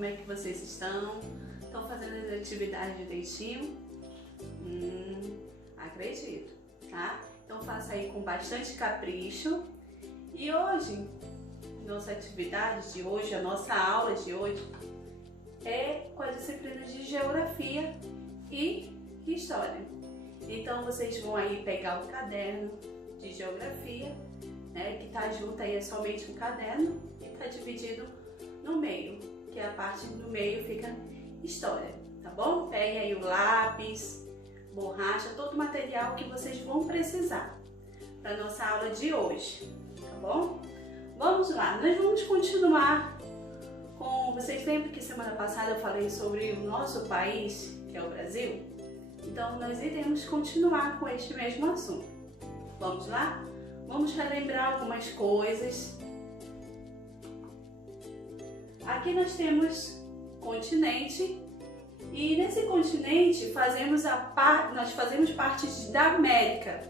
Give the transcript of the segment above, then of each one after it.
Como é que vocês estão? Estão fazendo as atividades direitinho? Acredito, tá? Então faça aí com bastante capricho. E hoje, nossa atividade de hoje, a nossa aula de hoje é com a disciplina de Geografia e História. Então vocês vão aí pegar o caderno de Geografia, né, que tá junto aí, é somente um caderno e tá dividido no meio, que a parte do meio fica História, tá bom? Pegue aí o lápis, borracha, todo o material que vocês vão precisar para nossa aula de hoje, tá bom? Vamos lá, nós vamos continuar com... Vocês lembram que semana passada eu falei sobre o nosso país, que é o Brasil? Então nós iremos continuar com este mesmo assunto. Vamos lá? Vamos relembrar algumas coisas. Aqui nós temos continente e nesse continente nós fazemos parte da América.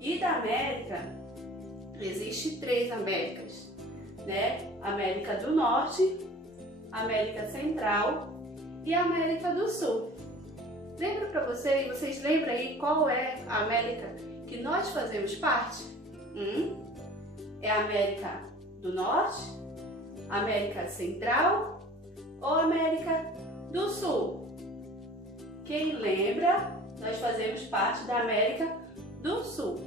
E da América existe 3 Américas, né? América do Norte, América Central e América do Sul. Lembra para vocês lembram aí qual é a América que nós fazemos parte? É a América do Norte, América Central ou América do Sul? Quem lembra, nós fazemos parte da América do Sul.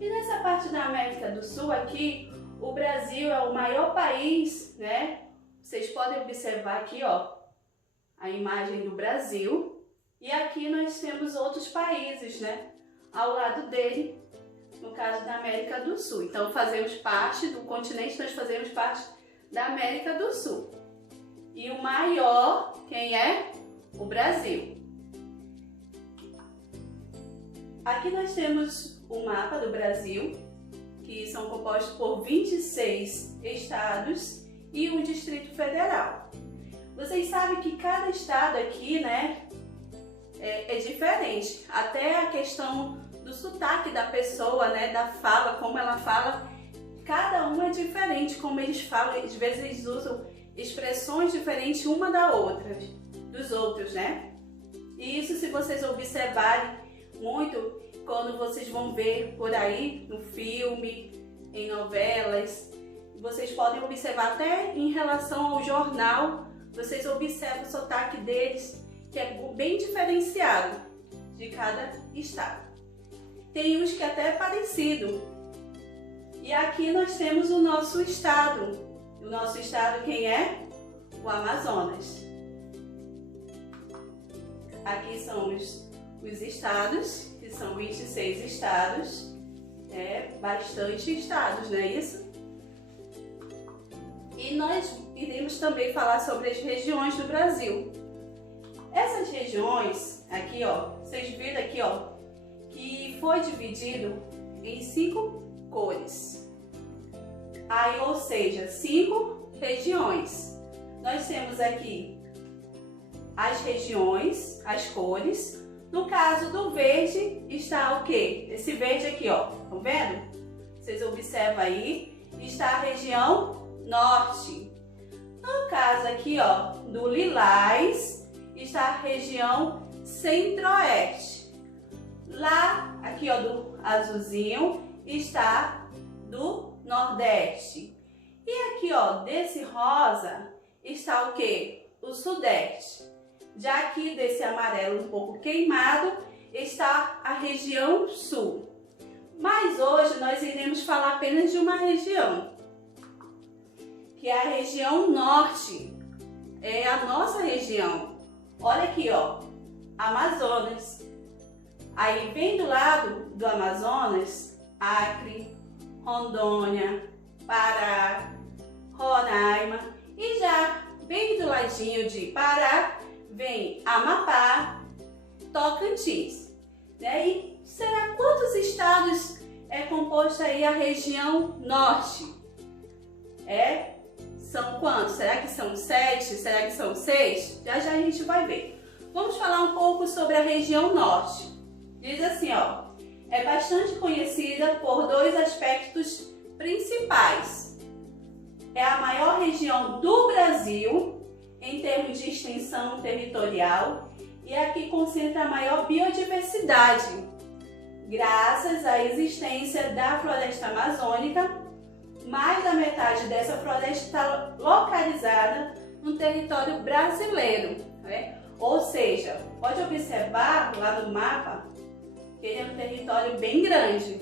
E nessa parte da América do Sul aqui, o Brasil é o maior país, né? Vocês podem observar aqui, ó, a imagem do Brasil. E aqui nós temos outros países, né? Ao lado dele, no caso da América do Sul. Então fazemos parte do continente, nós fazemos parte da América do Sul. E o maior, quem é? O Brasil. Aqui nós temos o mapa do Brasil, que são compostos por 26 estados e um Distrito Federal. Vocês sabem que cada estado aqui, né, é diferente. Até a questão do sotaque da pessoa, né, da fala, como ela fala, cada um é diferente, como eles falam. Às vezes eles usam expressões diferentes uma da outra, dos outros, né? E isso, se vocês observarem muito, quando vocês vão ver por aí no filme, em novelas, vocês podem observar até em relação ao jornal, vocês observam o sotaque deles, que é bem diferenciado de cada estado. Tem uns que até é parecido. E aqui nós temos o nosso estado. O nosso estado quem é? O Amazonas. Aqui são os estados, que são 26 estados. Bastante estados, não é isso? E nós iremos também falar sobre as regiões do Brasil. Essas regiões, aqui ó, vocês viram aqui ó, que foi dividido em 5 cores. Aí, ou seja, 5 regiões. Nós temos aqui as regiões, as cores. No caso do verde, está o quê? Esse verde aqui ó, estão vendo? Vocês observam aí, está a região norte. No caso aqui ó, do lilás, está a região centro-oeste. Lá, aqui ó, do azulzinho, está do nordeste. E aqui ó, desse rosa, está o que? O sudeste. Já aqui desse amarelo um pouco queimado, está a região sul. Mas hoje nós iremos falar apenas de uma região, que é a região norte. É a nossa região. Olha aqui, ó, Amazonas. Aí vem do lado do Amazonas, Acre, Rondônia, Pará, Roraima. E já bem do ladinho de Pará, vem Amapá, Tocantins. Né? E será quantos estados é composto aí a região norte? São quantos? Será que são 7? Será que são 6? Já já a gente vai ver. Vamos falar um pouco sobre a região norte. Diz assim, ó, é bastante conhecida por 2 aspectos principais. É a maior região do Brasil em termos de extensão territorial e aqui concentra a maior biodiversidade, graças à existência da floresta amazônica. Mais da metade dessa floresta está localizada no território brasileiro, né? Ou seja, pode observar lá no mapa que ele é um território bem grande,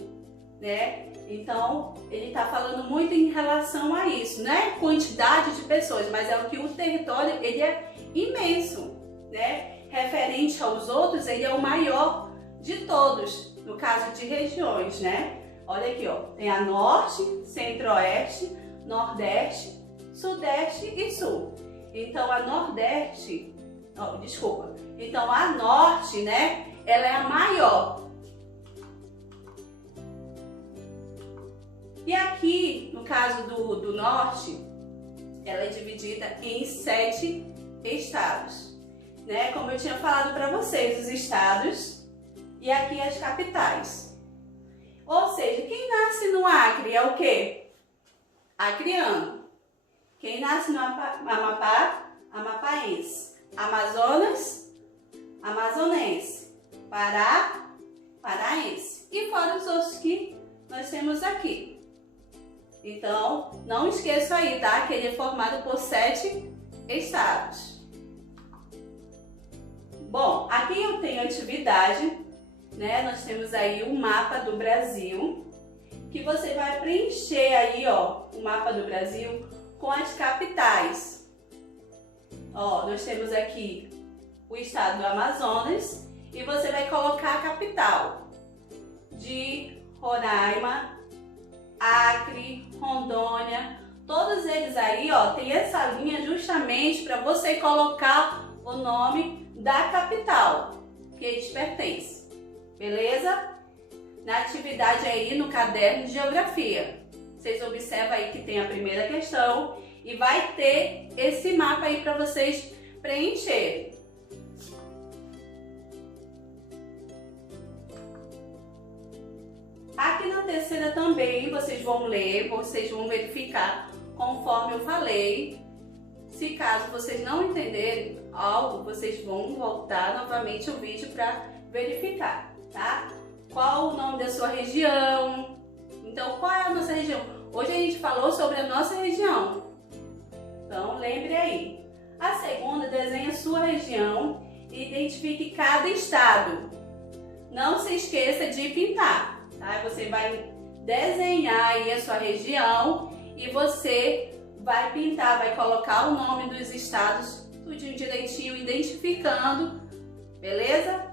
né? Então, ele está falando muito em relação a isso, né? Quantidade de pessoas, mas é o que o território, ele é imenso, né? Referente aos outros, ele é o maior de todos, no caso de regiões, né? Olha aqui, ó, tem a Norte, Centro-Oeste, Nordeste, Sudeste e Sul. Então, a Nordeste, então a Norte, né? Ela é a maior. E aqui, no caso do Norte, ela é dividida em 7 estados, né? Como eu tinha falado para vocês, os estados e aqui as capitais. Ou seja, quem nasce no Acre é o quê? Acreano. Quem nasce no Amapá, amapaense. Amazonas, amazonense. Pará, paraense. E fora os outros que nós temos aqui. Então, não esqueça aí, tá? Que ele é formado por 7 estados. Bom, aqui eu tenho atividade, né? Nós temos aí um mapa do Brasil, que você vai preencher aí, ó, o mapa do Brasil com as capitais. Ó, nós temos aqui o estado do Amazonas e você vai colocar a capital de Roraima, Acre, Rondônia, todos eles aí, ó, tem essa linha justamente para você colocar o nome da capital que eles pertencem, beleza? Na atividade aí no caderno de geografia, vocês observam aí que tem a primeira questão e vai ter esse mapa aí para vocês preencherem. Aqui na terceira também vocês vão ler, vocês vão verificar conforme eu falei. Se caso vocês não entenderem algo, vocês vão voltar novamente o vídeo para verificar, tá? Qual o nome da sua região? Então, qual é a nossa região? Hoje a gente falou sobre a nossa região. Então, lembre aí. A segunda, desenhe a sua região e identifique cada estado. Não se esqueça de pintar. Tá? Você vai desenhar aí a sua região e você vai pintar, vai colocar o nome dos estados, tudinho direitinho, identificando, beleza?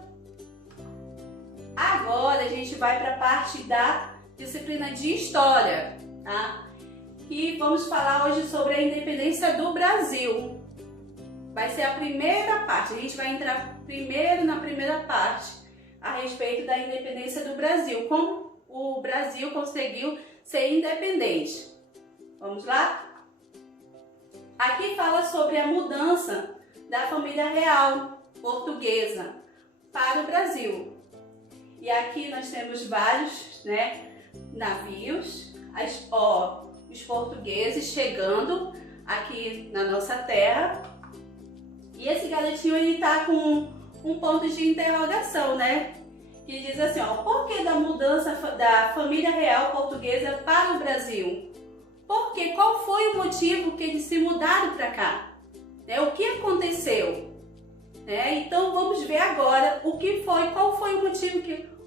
Agora a gente vai para a parte da disciplina de História, tá? E vamos falar hoje sobre a independência do Brasil. Vai ser a primeira parte, a gente vai entrar primeiro na primeira parte, a respeito da independência do Brasil, como o Brasil conseguiu ser independente. Vamos lá? Aqui fala sobre a mudança da família real portuguesa para o Brasil. E aqui nós temos vários, né, navios, os portugueses chegando aqui na nossa terra. E esse garotinho, ele tá com um ponto de interrogação, né? Que diz assim, ó, por que da mudança da família real portuguesa para o Brasil? Porque qual foi o motivo que eles se mudaram para cá? Né? O que aconteceu? Então vamos ver agora o que foi, qual foi o motivo,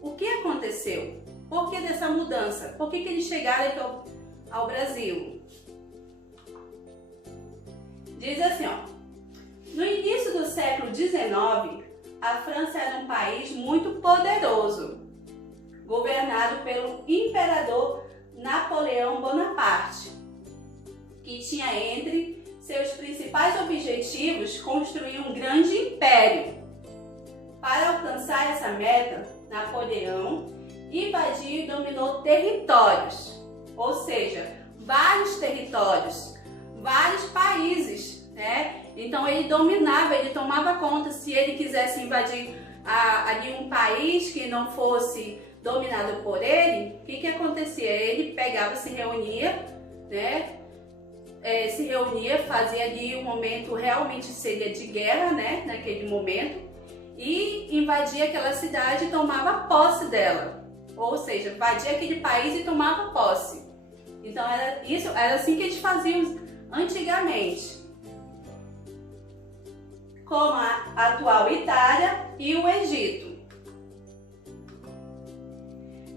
o que aconteceu? Por que dessa mudança? Por que eles chegaram aqui ao Brasil? Diz assim, ó, no início do século XIX, a França era um país muito poderoso, governado pelo imperador Napoleão Bonaparte, que tinha entre seus principais objetivos construir um grande império. Para alcançar essa meta, Napoleão invadiu e dominou territórios, ou seja, vários territórios, vários países, né? Então ele dominava, ele tomava conta. Se ele quisesse invadir ali um país que não fosse dominado por ele, o que acontecia? Ele pegava, se reunia, né, se reunia, fazia ali um momento realmente seria de guerra, né, naquele momento, e invadia aquela cidade e tomava posse dela, ou seja, invadia aquele país e tomava posse. Então era assim que eles faziam antigamente, como a atual Itália e o Egito.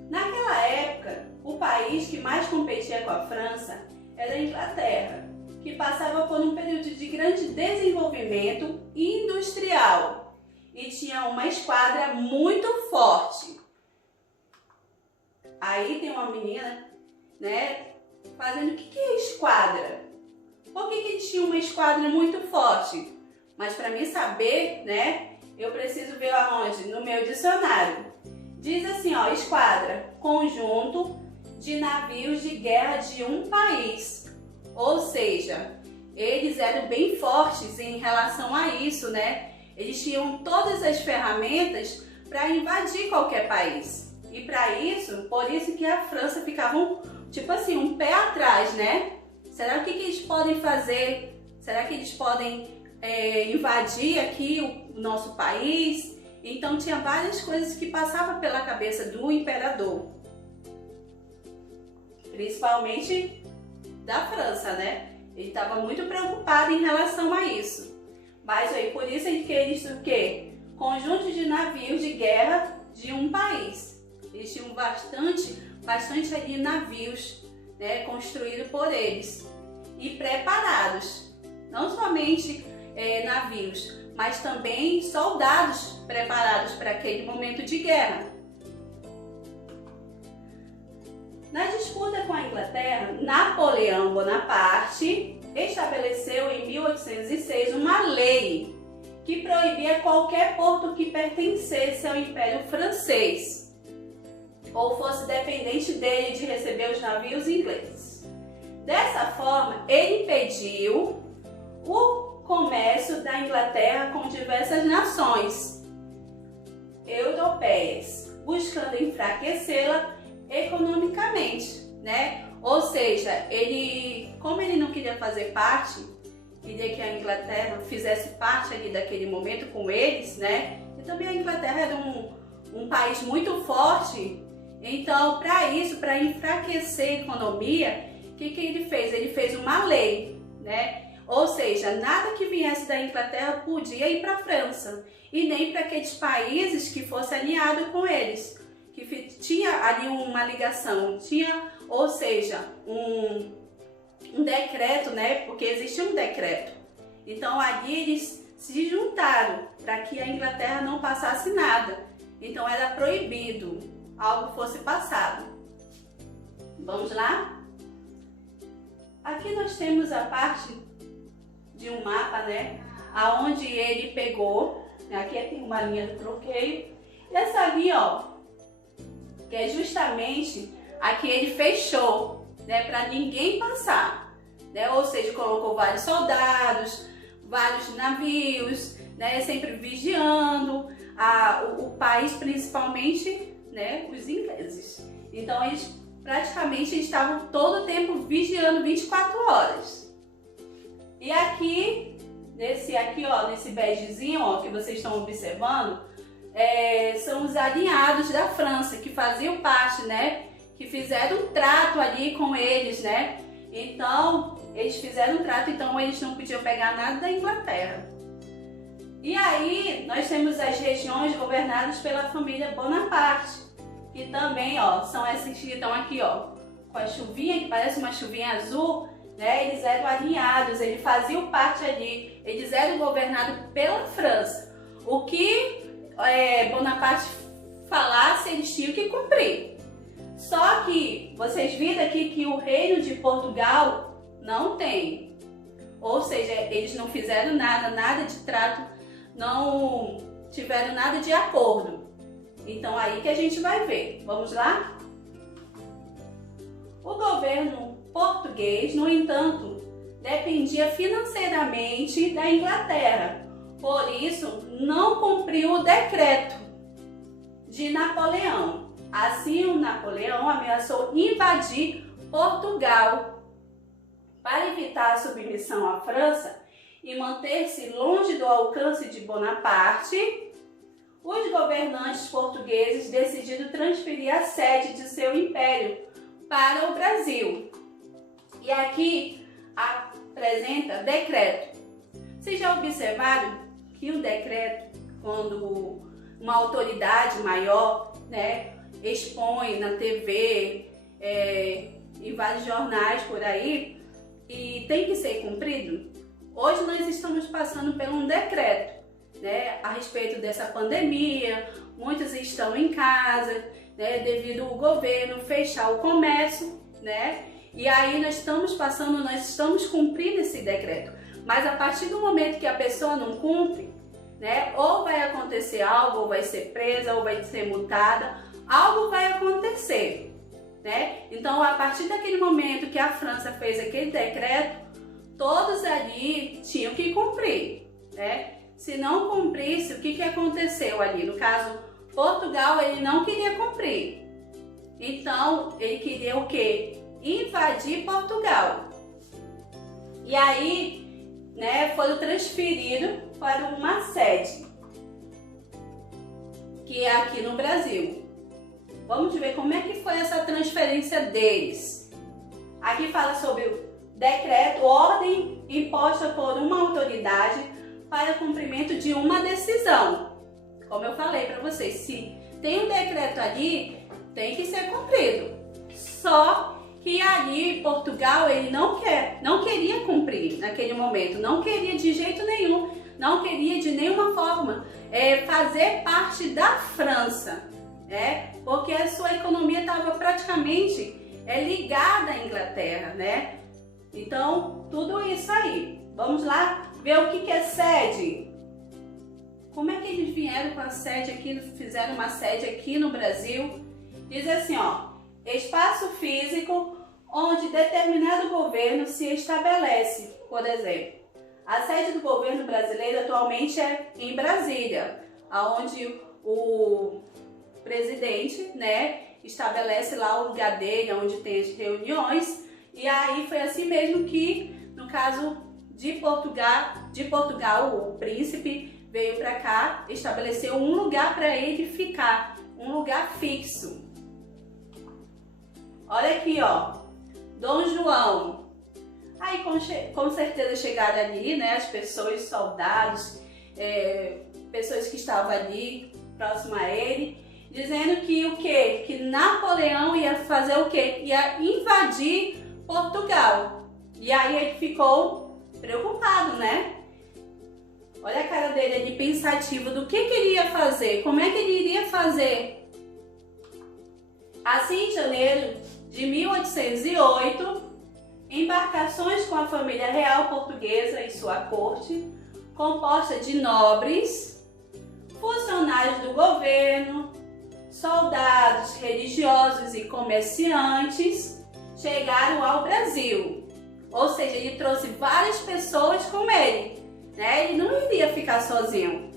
Naquela época, o país que mais competia com a França era a Inglaterra, que passava por um período de grande desenvolvimento industrial e tinha uma esquadra muito forte. Aí tem uma menina, né, fazendo o que é esquadra? Por que eles tinham uma esquadra muito forte? Mas para mim saber, né, eu preciso ver aonde? No meu dicionário. Diz assim, ó, esquadra, conjunto de navios de guerra de um país. Ou seja, eles eram bem fortes em relação a isso, né? Eles tinham todas as ferramentas para invadir qualquer país. E para isso, por isso que a França ficava tipo assim, um pé atrás, né? Será que eles podem fazer? Será que eles podem invadir aqui o nosso país? Então tinha várias coisas que passavam pela cabeça do imperador, principalmente da França, né? Ele estava muito preocupado em relação a isso. Mas aí por isso que eles o quê? Conjunto de navios de guerra de um país. Eles tinham bastante ali navios, né, construídos por eles e preparados. Não somente navios, mas também soldados preparados para aquele momento de guerra. Na disputa com a Inglaterra, Napoleão Bonaparte estabeleceu em 1806 uma lei que proibia qualquer porto que pertencesse ao Império Francês ou fosse dependente dele de receber os navios ingleses. Dessa forma, ele impediu o comércio da Inglaterra com diversas nações europeias, buscando enfraquecê-la economicamente, né? Ou seja, como ele não queria fazer parte, queria que a Inglaterra fizesse parte ali daquele momento com eles, né? E também a Inglaterra era um país muito forte, então para enfraquecer a economia, o que ele fez? Ele fez uma lei, né? Ou seja, nada que viesse da Inglaterra podia ir para a França e nem para aqueles países que fosse alinhado com eles, que tinha ali uma ligação, ou seja, um decreto, né? Porque existia um decreto. Então ali eles se juntaram para que a Inglaterra não passasse nada. Então era proibido algo fosse passado. Vamos lá? Aqui nós temos a parte de um mapa, né? Aonde ele pegou, aqui tem uma linha do troqueio, e essa linha, ó, que é justamente aqui ele fechou, né? Para ninguém passar, né? Ou seja, colocou vários soldados, vários navios, né? Sempre vigiando o país, principalmente, né? Os ingleses. Então eles praticamente estavam todo o tempo vigiando 24 horas. E aqui, nesse begezinho, ó, que vocês estão observando, são os alinhados da França, que faziam parte, né? Que fizeram um trato ali com eles, né? Então, eles fizeram um trato, então eles não podiam pegar nada da Inglaterra. E aí, nós temos as regiões governadas pela família Bonaparte, que também, ó, são essas que estão aqui, ó, com a chuvinha, que parece uma chuvinha azul, né? Eles eram alinhados, eles faziam parte ali, eles eram governados pela França. O que Bonaparte falasse, eles tinham que cumprir. Só que vocês viram aqui que o reino de Portugal não tem. Ou seja, eles não fizeram nada de trato, não tiveram nada de acordo. Então aí que a gente vai ver. Vamos lá? O governo português, no entanto, dependia financeiramente da Inglaterra. Por isso, não cumpriu o decreto de Napoleão. Assim, o Napoleão ameaçou invadir Portugal para evitar a submissão à França e manter-se longe do alcance de Bonaparte, os governantes portugueses decidiram transferir a sede de seu império para o Brasil. E aqui apresenta decreto. Vocês já observaram que o decreto, quando uma autoridade maior, né, expõe na TV, em vários jornais por aí, e tem que ser cumprido? Hoje nós estamos passando por um decreto, né, a respeito dessa pandemia. Muitos estão em casa, né, devido ao governo fechar o comércio, né, e aí nós estamos cumprindo esse decreto. Mas a partir do momento que a pessoa não cumpre, né, ou vai acontecer algo, ou vai ser presa, ou vai ser multada, algo vai acontecer, né? Então, a partir daquele momento que a França fez aquele decreto, todos ali tinham que cumprir, né? Se não cumprisse, o que aconteceu ali? No caso, Portugal, ele não queria cumprir. Então, ele queria o quê? Invadir Portugal. E aí, né, foram transferidos para uma sede, que é aqui no Brasil. Vamos ver como é que foi essa transferência deles. Aqui fala sobre o decreto, ordem imposta por uma autoridade para cumprimento de uma decisão. Como eu falei para vocês, se tem um decreto ali, tem que ser cumprido. Só que ali Portugal, ele não queria cumprir naquele momento, não queria de jeito nenhum, não queria de nenhuma forma fazer parte da França, porque a sua economia estava praticamente ligada à Inglaterra, né? Então, tudo isso aí. Vamos lá ver o que é sede. Como é que eles vieram com a sede aqui, fizeram uma sede aqui no Brasil? Diz assim, ó, espaço físico onde determinado governo se estabelece. Por exemplo, a sede do governo brasileiro atualmente é em Brasília, onde o presidente, né, estabelece lá o lugar dele, onde tem as reuniões. E aí foi assim mesmo que, no caso de Portugal, o príncipe veio para cá, estabeleceu um lugar para ele ficar, um lugar fixo. Olha aqui, ó, Dom João. Aí com certeza chegaram ali, né, as pessoas, soldados, pessoas que estavam ali próximo a ele, dizendo que o quê? Que Napoleão ia fazer o quê? Ia invadir Portugal. E aí ele ficou preocupado, né? Olha a cara dele ali, pensativo do que ele ia fazer, como é que ele iria fazer. Assim, em janeiro de 1808, embarcações com a família real portuguesa e sua corte, composta de nobres, funcionários do governo, soldados, religiosos e comerciantes, chegaram ao Brasil. Ou seja, ele trouxe várias pessoas com ele, né? Ele não iria ficar sozinho,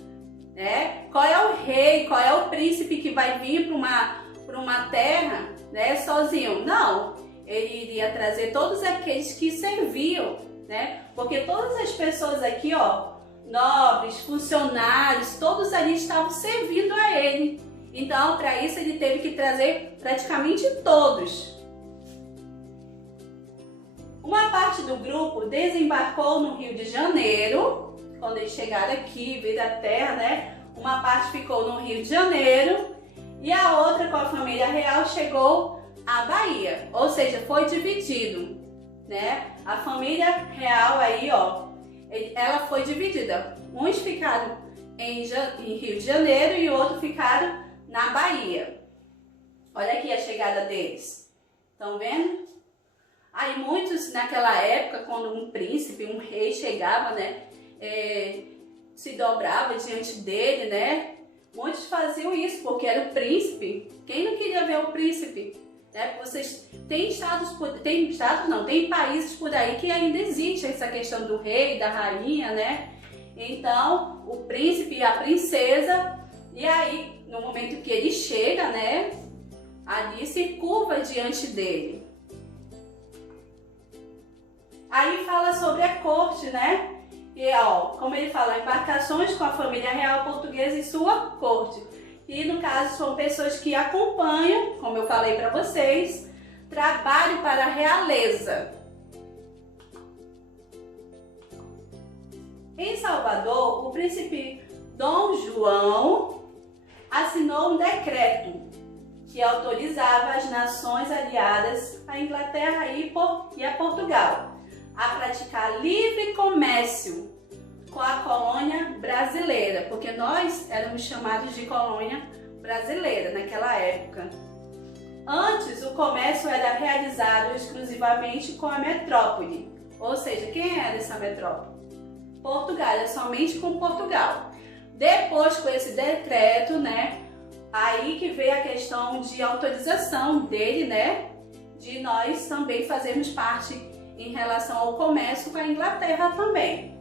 né? Qual é o rei, qual é o príncipe que vai vir para uma terra, né, sozinho? Não, ele iria trazer todos aqueles que serviam, né? Porque todas as pessoas aqui, ó, nobres, funcionários, todos ali estavam servindo a ele. Então, para isso ele teve que trazer praticamente todos. Uma parte do grupo desembarcou no Rio de Janeiro, quando eles chegaram aqui, veio da terra, né? Uma parte ficou no Rio de Janeiro e a outra, com a família real, chegou à Bahia, ou seja, foi dividido, né? A família real aí, ó, ela foi dividida. Uns ficaram em Rio de Janeiro e outros ficaram na Bahia. Olha aqui a chegada deles. Estão vendo? Aí muitos naquela época, quando um príncipe, um rei chegava, né, se dobrava diante dele, né? Muitos faziam isso porque era o príncipe. Quem não queria ver o príncipe? Né? Vocês tem tem países por aí que ainda existe essa questão do rei, da rainha, né? Então, o príncipe e a princesa, e aí, no momento que ele chega, né, ali se curva diante dele. Aí fala sobre a corte, né? E ó, como ele fala, embarcações com a família real portuguesa e sua corte. E no caso são pessoas que acompanham, como eu falei para vocês, trabalho para a realeza. Em Salvador, o príncipe Dom João assinou um decreto que autorizava as nações aliadas à Inglaterra e a Portugal a praticar livre comércio com a colônia brasileira, porque nós éramos chamados de colônia brasileira naquela época. Antes, o comércio era realizado exclusivamente com a metrópole, ou seja, quem era essa metrópole? Portugal, era somente com Portugal. Depois, com esse decreto, né, aí que veio a questão de autorização dele, né, de nós também fazermos parte em relação ao comércio com a Inglaterra também.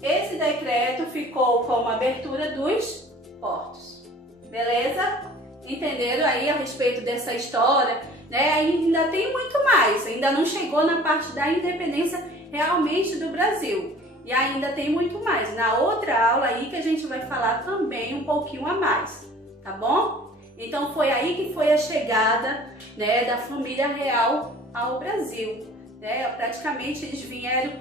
Esse decreto ficou como abertura dos portos. Beleza? Entenderam aí a respeito dessa história, né? Ainda tem muito mais, ainda não chegou na parte da independência realmente do Brasil. E ainda tem muito mais. Na outra aula aí que a gente vai falar também um pouquinho a mais, tá bom? Então foi aí que foi a chegada, né, da família real ao Brasil. Né? Praticamente eles vieram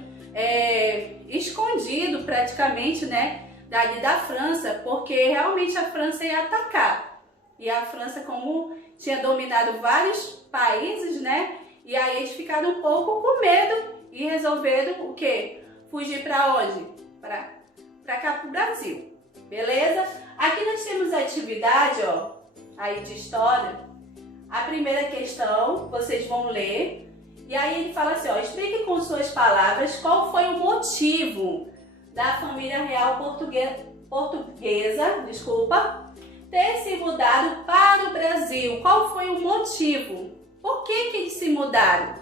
escondidos praticamente, né, dali da França, porque realmente a França ia atacar. E a França, como tinha dominado vários países, né, e aí eles ficaram um pouco com medo e resolveram o quê? Fugir para onde? Para cá, para o Brasil. Beleza? Aqui nós temos a atividade, ó, aí de história. A primeira questão, vocês vão ler. E aí ele fala assim, ó, explique com suas palavras qual foi o motivo da família real portuguesa, ter se mudado para o Brasil. Qual foi o motivo? Por que eles se mudaram?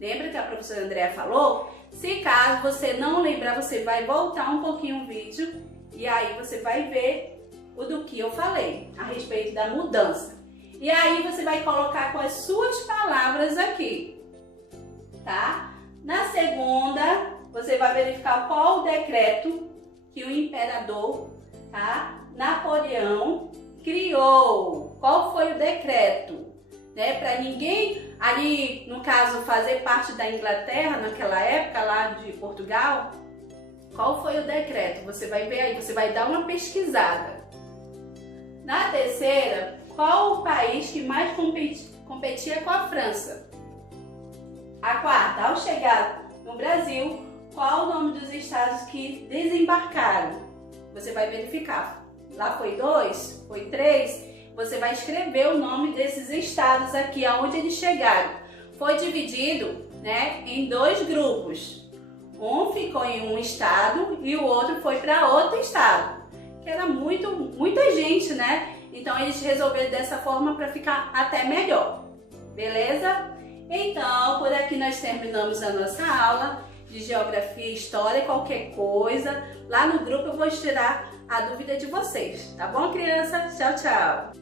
Lembra que a professora Andréa falou? Se caso você não lembrar, você vai voltar um pouquinho o vídeo e aí você vai ver o do que eu falei a respeito da mudança. E aí você vai colocar com as suas palavras aqui. Tá? Na segunda, você vai verificar qual o decreto que o imperador, tá, Napoleão criou. Qual foi o decreto? Né? Para ninguém ali, no caso, fazer parte da Inglaterra naquela época, lá de Portugal. Qual foi o decreto? Você vai ver aí, você vai dar uma pesquisada. Na terceira, qual o país que mais competia com a França? A quarta, ao chegar no Brasil, qual o nome dos estados que desembarcaram? Você vai verificar. Lá foi 2, foi 3. Você vai escrever o nome desses estados aqui, aonde eles chegaram. Foi dividido, né, em 2 grupos. Um ficou em um estado e o outro foi para outro estado. Que era muita gente, né? Então eles resolveram dessa forma para ficar até melhor. Beleza? Então, por aqui nós terminamos a nossa aula de Geografia e História. Qualquer coisa, lá no grupo eu vou tirar a dúvida de vocês. Tá bom, criança? Tchau, tchau!